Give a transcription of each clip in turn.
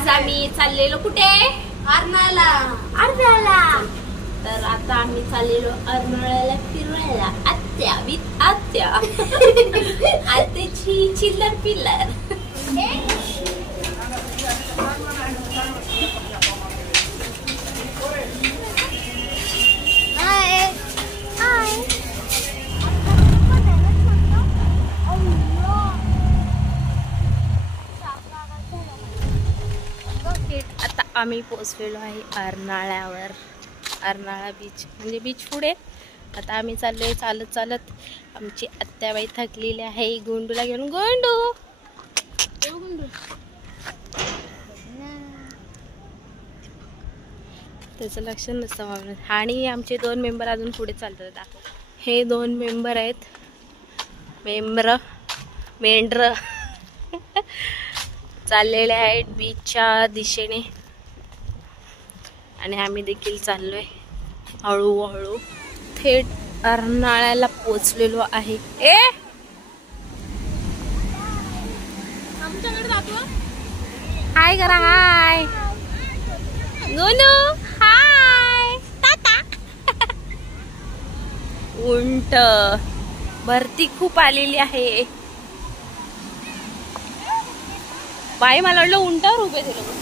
आज आम्ही चाललेलो कुठे? अर्नाळ्याला. तर आता आम्ही चाललेलो अर्नाळ्याला फिरायला. आत्या आत्याची चिल्लर पिल्लर. आता आम्ही पोहोचलेलो आहे अर्नाळ्यावर. अर्नाळा बीच म्हणजे बीच पुढे. आता आम्ही चाललोय चालत चालत. आमची आत्याबाई थकलेली आहे गोंडूला घेऊन. गोंडू त्याचं लक्ष नसतं म्हणून. आणि आमचे 2 मेंबर अजून पुढे चालतात. हे 2 मेंबर आहेत. मेंढर चाललेले आहेत बीचच्या दिशेने. आणि आम्ही देखील चाललोय हळूहळू. थेट अर्नाळ्याला पोचलेलो आहे. हाय करा. हाय गोनू. हाय टाटा. उंट भरती खूप आलेली आहे. बाई मला वाटलं उंटावर उभे दिलं.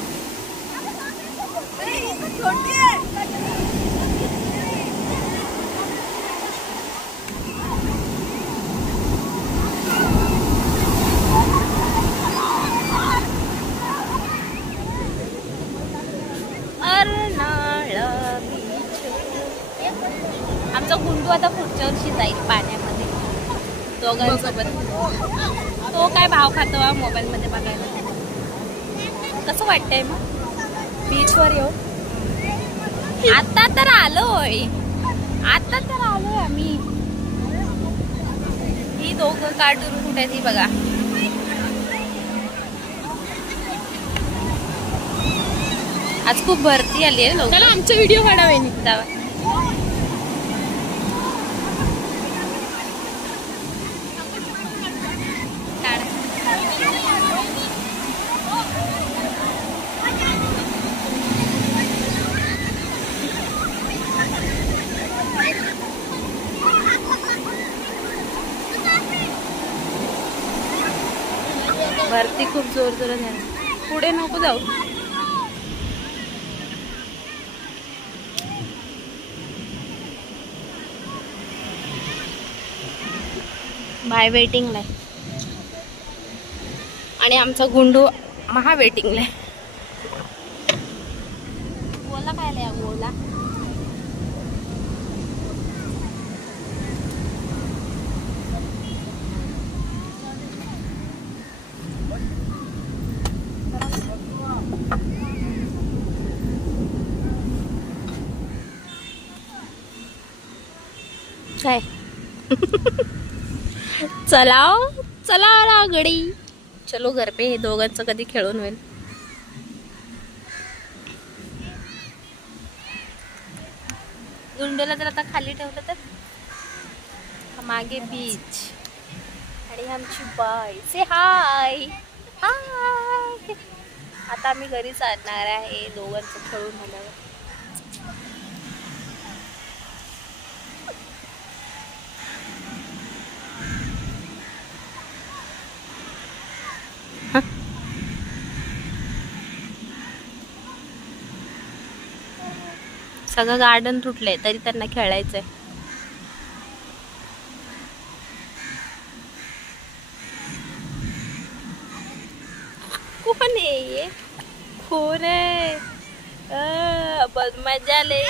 अर्नाळा बीच. आमचा गुंडू आता पुढच्या वर्षी जाईल पाण्यामध्ये दोघांसोबत. तो काय भाव खातो मोबाईल मध्ये बघायला. कसं वाटतंय मग बीचवर येऊ? आता तर आलोय आम्ही. ही दोघं कार्टून कुठे ती बघा. आज खूप भरती आली आहे लोक. आमचा व्हिडिओ काढावे निघता. भरती खूप जोर जोरात आहे. पुढे नको जाऊ. बाय वेटिंगला आहे. आणि आमचा गुंडू महा वेटिंगला आहे. गोला खायला या गोला. काय चला गडी. चलो घर पे. हे दोघांचं कधी खेळून होईल. गुंडूला जर आता खाली ठेवलं तर मागे बीच. आणि आमची बाय से हाय. आता आम्ही घरी चालणार आहे दोघांचं खेळून झाल्यावर. सगळं गार्डन तुटलंय तरी त्यांना खेळायचंय. कोण आहे? बस मजा ले.